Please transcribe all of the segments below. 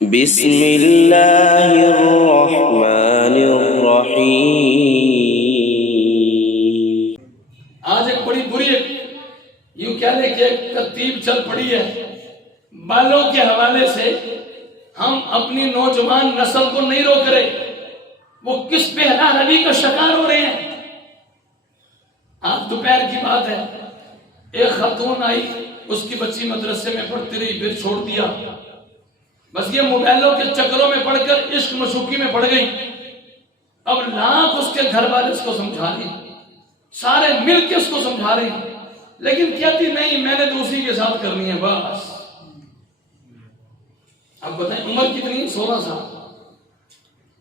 بسم اللہ الرحمن الرحیم۔ آج ایک بڑی بری یوں کہہ لیں کہ ایک ترتیب چل پڑی ہے بالوں کے حوالے سے۔ ہم اپنی نوجوان نسل کو نہیں روک رہے، وہ کس بہرا روی کا شکار ہو رہے ہیں۔ آج دوپہر کی بات ہے، ایک خاتون آئی، اس کی بچی مدرسے میں پڑھتی رہی، پھر چھوڑ دیا۔ بس یہ موبائلوں کے چکروں میں پڑھ کر عشق مشوقی میں پڑ گئی۔ اب لاکھ اس کے گھر والے اس کو سمجھا رہے ہیں، سارے مل کے اس کو سمجھا رہے ہیں، لیکن کہتی نہیں میں نے دوسری کے ساتھ کرنی ہے بس۔ اب بتائیں عمر کتنی ہے؟ 16 سال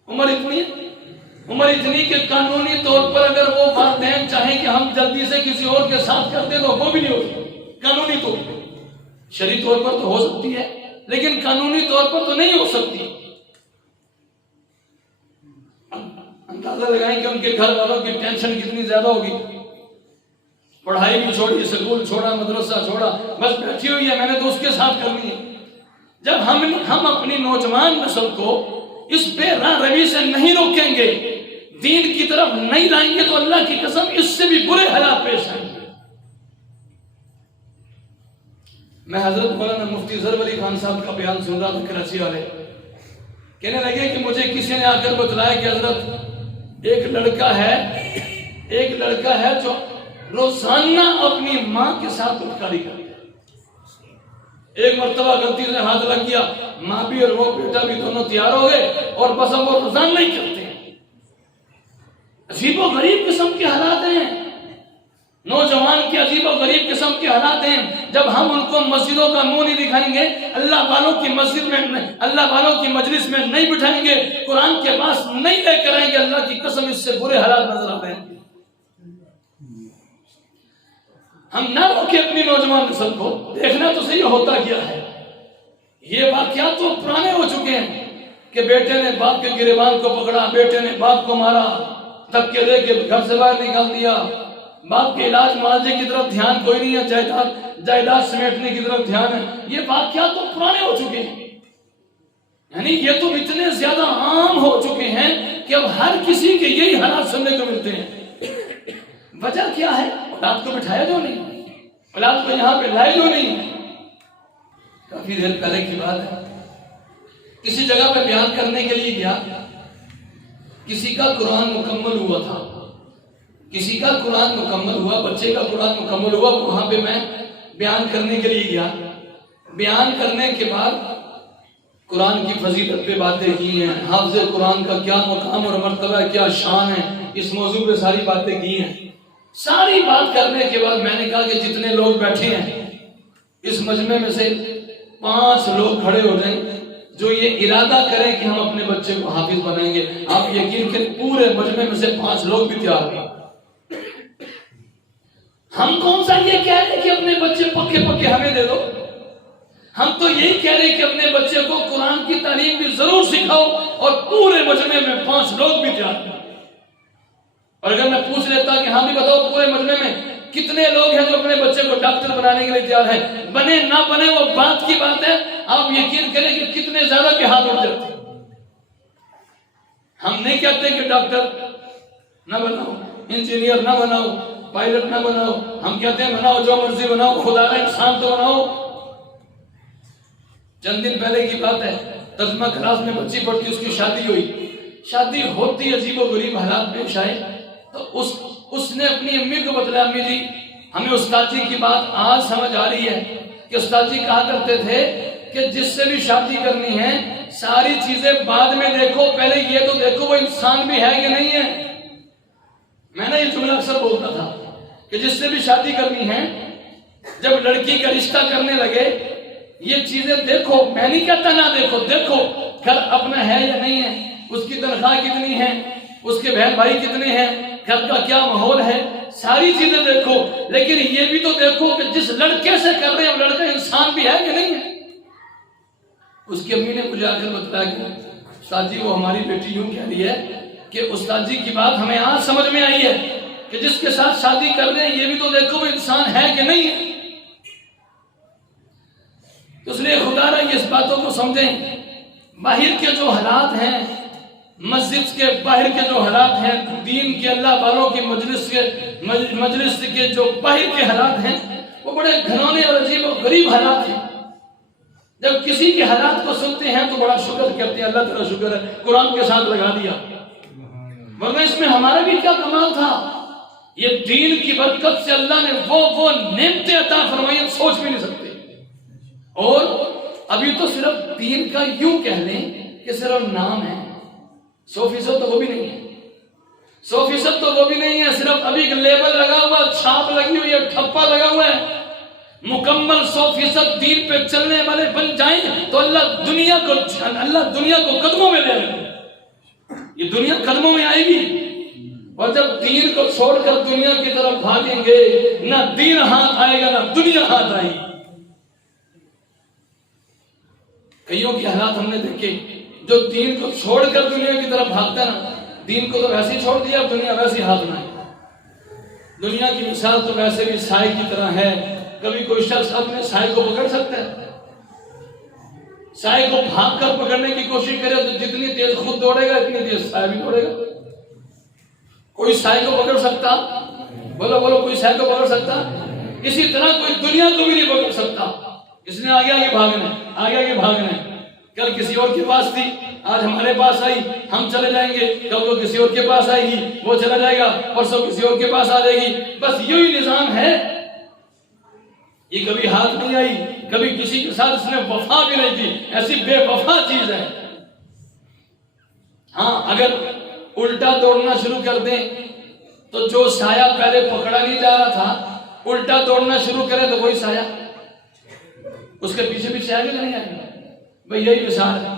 عمر اتنی ہے، عمر اتنی کہ قانونی طور پر اگر وہ والدین چاہیں کہ ہم جلدی سے کسی اور کے ساتھ کرتے تو وہ بھی نہیں ہوتی۔ قانونی طور پر، شرعی طور پر تو ہو سکتی ہے لیکن قانونی طور پر تو نہیں ہو سکتی۔ اندازہ لگائیں کہ ان کے گھر والوں کی ٹینشن کتنی زیادہ ہوگی۔ پڑھائی بھی چھوڑی، سکول چھوڑا، مدرسہ چھوڑا، بس بیٹھی ہوئی ہے میں نے تو اس کے ساتھ کرنی ہے۔ جب ہم اپنی نوجوان نسل کو اس بے راہ روی سے نہیں روکیں گے، دین کی طرف نہیں لائیں گے، تو اللہ کی قسم اس سے بھی برے حالات پیش آئیں گے۔ میں حضرت مولانا مفتی ظفر علی خان صاحب کا بیان سن رہا تھا، کراچی والے کہنے لگے کہ مجھے کسی نے آ کر بتلایا کہ حضرت ایک لڑکا ہے جو روزانہ اپنی ماں کے ساتھ بدکاری کرتا ہے۔ ایک مرتبہ غلطی سے ہاتھ لگ گیا، ماں بھی اور وہ بیٹا بھی دونوں تیار ہو گئے اور بس اب وہ روزانہ نہیں کرتے ہیں۔ عجیب و غریب قسم کے حالات ہیں، نوجوان کے عجیب و غریب قسم کے حالات ہیں۔ جب ہم ان کو مسجدوں کا منہ نہیں دکھائیں گے، اللہ والوں کی مسجد میں، اللہ والوں کی مجلس میں نہیں بٹھائیں گے، قرآن کے پاس نہیں لے کر آئیں گے، اللہ کی قسم اس سے برے حالات نظر آتے ہیں۔ ہم نہ روکے اپنی نوجوان نسل کو۔ دیکھنا تو صحیح ہوتا کیا ہے، یہ واقعات تو پرانے ہو چکے ہیں کہ بیٹے نے باپ کے گریبان کو پکڑا، بیٹے نے باپ کو مارا، دھکے دے کے گھر سے باہر نکال دیا، باپ کے علاج معالجے کی طرف دھیان کوئی نہیں ہے، جائیداد سمیٹنے کی طرف دھیان ہے۔ یہ واقعات تو پرانے ہو چکے ہیں، یعنی یہ تو اتنے زیادہ عام ہو چکے ہیں کہ اب ہر کسی کے یہی حالات سننے کو ملتے ہیں۔ وجہ کیا ہے؟ اولاد کو بٹھایا جو نہیں، اولاد کو یہاں پہ لائے جو نہیں۔ کافی دیر پہلے کی بات ہے، کسی جگہ پہ بیان کرنے کے لیے گیا، کسی کا قرآن مکمل ہوا تھا، کسی کا قرآن مکمل ہوا، بچے کا قرآن مکمل ہوا، وہاں پہ میں بیان کرنے کے لیے گیا۔ بیان کرنے کے بعد قرآن کی فضیلت پہ باتیں کی ہیں، حافظ قرآن کا کیا مقام اور مرتبہ، کیا شان ہے، اس موضوع پہ ساری باتیں کی ہیں۔ ساری بات کرنے کے بعد میں نے کہا کہ جتنے لوگ بیٹھے ہیں اس مجمع میں سے 5 لوگ کھڑے ہو جائیں جو یہ ارادہ کریں کہ ہم اپنے بچے کو حافظ بنائیں گے۔ آپ یقین کریں پورے مجمع میں سے 5 لوگ بھی تیار ہیں۔ ہم کون سا یہ کہہ رہے کہ اپنے بچے پکے ہمیں دے دو، ہم تو یہی کہہ رہے کہ اپنے بچے کو قرآن کی تعلیم بھی ضرور سکھاؤ، اور پورے مجمع میں 5 لوگ بھی تیار ہیں۔ اور اگر میں پوچھ لیتا کہ ہاں بھی بتاؤ پورے مجمع میں کتنے لوگ ہیں جو اپنے بچے کو ڈاکٹر بنانے کے لیے تیار ہیں، بنے نہ بنے وہ بات کی بات ہے، آپ یقین کریں کہ کتنے زیادہ کے ہاتھ اٹھ جاتے ہیں۔ ہم نہیں کہتے کہ ڈاکٹر نہ بناؤ، انجینئر نہ بناؤ، پائلٹ نہ بناؤ، ہم کہتے ہیں بناؤ جو مرضی بناؤ، خدا کا انسان تو بناؤ۔ چند دن پہلے کی بات ہے، ترجمہ کلاس میں بچی پڑھتی، اس کی شادی ہوئی، شادی ہوتی عجیب و غریب حالات پیش آئے، تو اس نے اپنی امی کو بتلایا، امی جی ہمیں استاد جی کی بات آج سمجھ آ رہی ہے کہ استاد جی کہا کرتے تھے کہ جس سے بھی شادی کرنی ہے ساری چیزیں بعد میں دیکھو، پہلے یہ تو دیکھو وہ انسان بھی ہے کہ نہیں ہے۔ میں نے یہ جملہ اکثر بولتا تھا کہ جس سے بھی شادی کرنی ہے جب لڑکی کا رشتہ کرنے لگے یہ چیزیں دیکھو، میں نہیں کہتا نہ دیکھو، دیکھو گھر اپنا ہے یا نہیں ہے، اس کی تنخواہ کتنی ہے، اس کے بہن بھائی کتنے ہیں، گھر کا کیا ماحول ہے، ساری چیزیں دیکھو، لیکن یہ بھی تو دیکھو کہ جس لڑکے سے کر رہے ہیں وہ لڑکا انسان بھی ہے کہ نہیں ہے۔ اس کی امی نے مجھے آ کر بتایا کہ استاد جی وہ ہماری بیٹی یوں کہہ رہی ہے کہ استاد جی کی بات ہمیں آج سمجھ میں آئی ہے کہ جس کے ساتھ شادی کر رہے ہیں یہ بھی تو دیکھو وہ انسان ہے کہ نہیں ہے۔ تو اس لیے خدا رہا یہ اس باتوں کو سمجھیں باہر کے جو حالات ہیں، مسجد کے باہر کے جو حالات ہیں، دین کے اللہ والوں کی مجلس کے جو باہر کے حالات ہیں، وہ بڑے گھنونے اور عجیب و غریب حالات ہیں۔ جب کسی کے حالات کو سنتے ہیں تو بڑا شکر کرتے ہیں، اللہ تعالیٰ شکر ہے قرآن کے ساتھ لگا دیا، ورنہ اس میں ہمارا بھی کیا کمال تھا۔ یہ دین کی برکت سے اللہ نے وہ نعمتیں عطا فرمائی ہم سوچ بھی نہیں سکتے۔ اور ابھی تو صرف دین کا یوں کہہ لیں کہ صرف نام ہے، 100% تو وہ بھی نہیں ہے، 100% تو وہ بھی نہیں ہے، صرف ابھی لیبل لگا ہوا، چھاپ لگی ہوئی ہے، ٹھپا لگا ہوا ہے۔ مکمل 100% دین پہ چلنے والے بن جائیں تو اللہ دنیا کو قدموں میں لے لے، یہ دنیا قدموں میں آئے گی۔ اور جب دین کو چھوڑ کر دنیا کی طرف بھاگیں گے، نہ دین ہاتھ آئے گا نہ دنیا ہاتھ آئے گی۔ کئیوں کے حالات ہم نے دیکھے، جو دین کو چھوڑ کر دنیا کی طرف بھاگتا ہے نا، دین کو تو ویسے ہی چھوڑ دیا، دنیا ویسے ہی ہاتھ میں آئے۔ دنیا کی مثال تو ویسے بھی سائے کی طرح ہے، کبھی کوئی شخص اپنے سائے کو پکڑ سکتا ہے؟ سائے کو بھاگ کر پکڑنے کی کوشش کرے تو جتنی تیز خود دوڑے گا اتنی تیز سائے بھی دوڑے گا۔ کوئی سائے کو پکڑ سکتا؟ بولو کوئی سائے کو پکڑ سکتا؟ اسی طرح کوئی دنیا کو بھی نہیں پکڑ سکتا، اس نے آگے آگے بھاگنا ہے۔ کل کسی اور کے پاس تھی، آج ہمارے پاس آئی، ہم چلے جائیں گے، کل وہ کسی اور کے پاس آئے گی، وہ چلا جائے گا، پرسوں کسی اور کے پاس آ جائے گی۔ بس یہی نظام ہے، یہ کبھی ہاتھ نہیں آئی، کبھی کسی کے ساتھ اس نے وفا بھی نہیں کی، ایسی بے وفا چیز ہے۔ ہاں اگر الٹا دوڑنا شروع کر دیں تو جو سایہ پہلے پکڑا نہیں جا رہا تھا، الٹا دوڑنا شروع کرے تو وہی سایہ اس کے پیچھے پیچھے آئے گا نہیں آئے گا؟ بھئی یہی مثال ہے،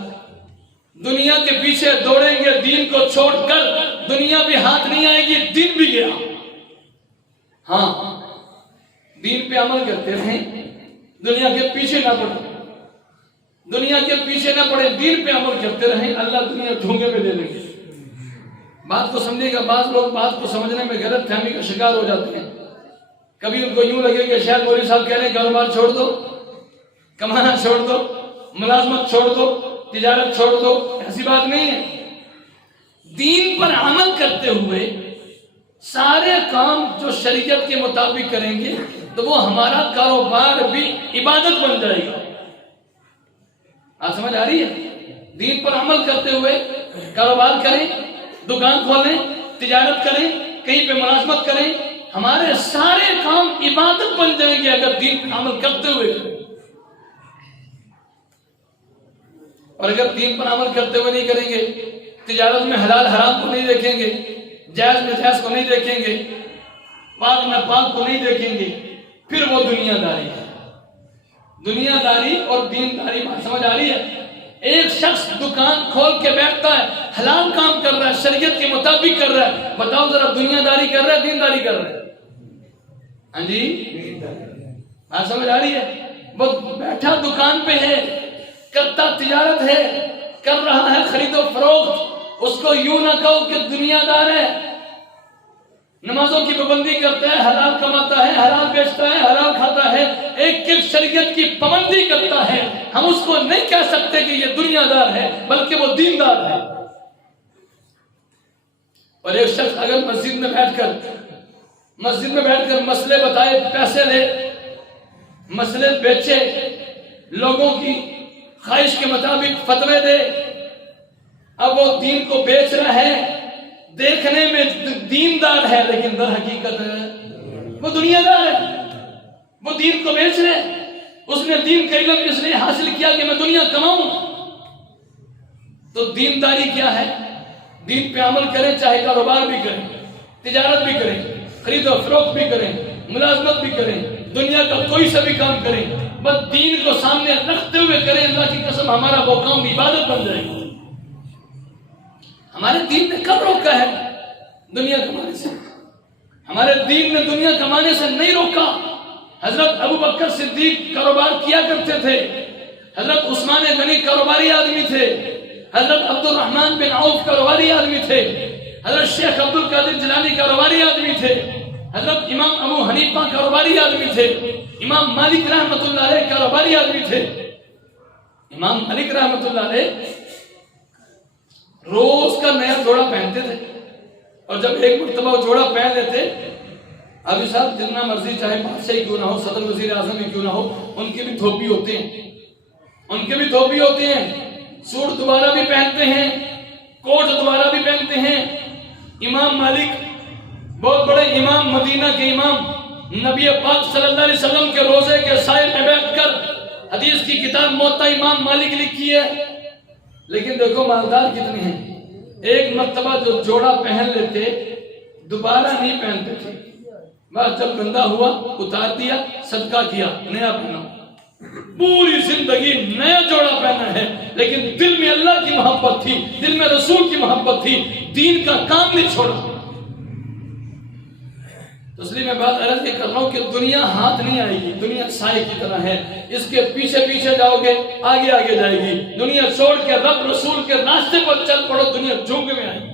دنیا کے پیچھے دوڑیں گے دین کو چھوڑ کر، دنیا بھی ہاتھ نہیں آئے گی، دین بھی گیا۔ ہاں دین پہ عمل کرتے رہیں، دنیا کے پیچھے نہ پڑے، دین پہ عمل کرتے رہیں، اللہ دنیا ڈھونگے میں لے لیں گے۔ بات کو سمجھے گا، بعض لوگ بات کو سمجھنے میں غلط فہمی کا شکار ہو جاتے ہیں۔ کبھی ان کو یوں لگے کہ شاید مولوی صاحب کہہ رہے ہیں کاروبار چھوڑ دو، کمانا چھوڑ دو، ملازمت چھوڑ دو، تجارت چھوڑ دو، ایسی بات نہیں ہے۔ دین پر عمل کرتے ہوئے سارے کام جو شریعت کے مطابق کریں گے تو وہ ہمارا کاروبار بھی عبادت بن جائے گا۔ آپ سمجھ آ رہی ہے؟ دین پر عمل کرتے ہوئے کاروبار کریں، دکان کھولیں، تجارت کریں، کہیں پہ ملازمت کریں، ہمارے سارے کام عبادت بن جائیں گے اگر دین پر عمل کرتے ہوئے کریں۔ اور اگر دین پر عمل کرتے ہوئے نہیں کریں گے، تجارت میں حلال حرام کو نہیں دیکھیں گے، جائز ناجائز کو نہیں دیکھیں گے، پاک ناپاک کو نہیں دیکھیں گے، پھر وہ دنیا داری ہے۔ دنیا داری اور دین داری بات سمجھ آ رہی ہے؟ ایک شخص دکان کھول کے بیٹھتا ہے، حلال کام کر رہا ہے، شریعت کے مطابق کر رہا ہے، بتاؤ ذرا دنیا داری کر رہا ہے دین داری کر رہا ہے؟ ہاں جی بات سمجھ آ رہی ہے؟ وہ بیٹھا دکان پہ ہے، کرتا تجارت ہے، کر رہا ہے خرید و فروخت، اس کو یوں نہ کہو کہ دنیا دار ہے۔ نمازوں کی پابندی کرتا ہے، حلال کماتا ہے، حلال بیچتا ہے، حلال کھاتا ہے، ایک ایک شریعت کی پابندی کرتا ہے، ہم اس کو نہیں کہہ سکتے کہ یہ دنیا دار ہے بلکہ وہ دیندار ہے۔ اور ایک شخص اگر مسجد میں بیٹھ کر مسئلے بتائے، پیسے لے، مسئلے بیچے، لوگوں کی خواہش کے مطابق فتوے دے، اب وہ دین کو بیچ رہا ہے، دیکھنے میں دیندار ہے لیکن در حقیقت وہ دنیا دار ہے، وہ دین کو بیچ رہے، اس نے دین کا علم اس لیے حاصل کیا کہ میں دنیا کماؤں۔ تو دینداری کیا ہے؟ دین پہ عمل کریں، چاہے کاروبار بھی کریں، تجارت بھی کریں، خرید و فروخت بھی کریں، ملازمت بھی کریں، دنیا کا کوئی سا بھی کام کریں، بس دین کو سامنے رکھتے ہوئے کریں، اللہ کی قسم ہمارا وہ کام عبادت بن جائے گا۔ ہمارے دین نے کب روکا ہے دنیا کمانے سے؟ ہمارے دین نے دنیا کمانے سے نہیں روکا۔ حضرت ابو بکر صدیق کاروبار کیا کرتے تھے، حضرت عثمان غنی کاروباری آدمی تھے، حضرت عبد الرحمن بن عوف کاروباری آدمی تھے، حضرت شیخ عبد القادر جیلانی کاروباری آدمی تھے، حضرت امام ابو حنیفہ کاروباری آدمی تھے، امام مالک رحمۃ اللہ علیہ کاروباری آدمی تھے۔ امام مالک رحمۃ اللہ علیہ روز کا نیا جوڑا پہنتے تھے، اور جب ایک مرتبہ وہ جوڑا پہن لیتے، ابھی صاحب جتنا مرضی چاہے بادشاہ کیوں نہ ہو، صدر وزیر اعظم ہی کیوں نہ ہو، ان کی بھی تھوپی ہوتے ہیں، ان کے بھی تھوپی ہوتے ہیں، سوٹ دوبارہ بھی پہنتے ہیں، کوٹ دوبارہ بھی پہنتے ہیں۔ امام مالک بہت بڑے امام، مدینہ کے امام، نبی پاک صلی اللہ علیہ وسلم کے روزے کے سائے میں بیٹھ کر حدیث کی کتاب موطا امام مالک لکھی ہے، لیکن دیکھو مالدار کتنے ہیں، ایک مرتبہ جو جوڑا پہن لیتے دوبارہ نہیں پہنتے تھے، بس جب گندا ہوا اتار دیا، صدقہ کیا، نیا پہنا، پوری زندگی نیا جوڑا پہنا ہے، لیکن دل میں اللہ کی محبت تھی، دل میں رسول کی محبت تھی، دین کا کام نہیں چھوڑا۔ تو اس لیے میں بات عرض یہ کر رہا ہوں کہ دنیا ہاتھ نہیں آئے گی، دنیا سائے کی طرح ہے، اس کے پیچھے پیچھے جاؤ گے آگے آگے جائے گی۔ دنیا چھوڑ کے رب رسول کے راستے پر چل پڑو، دنیا جھونک میں آئے گی۔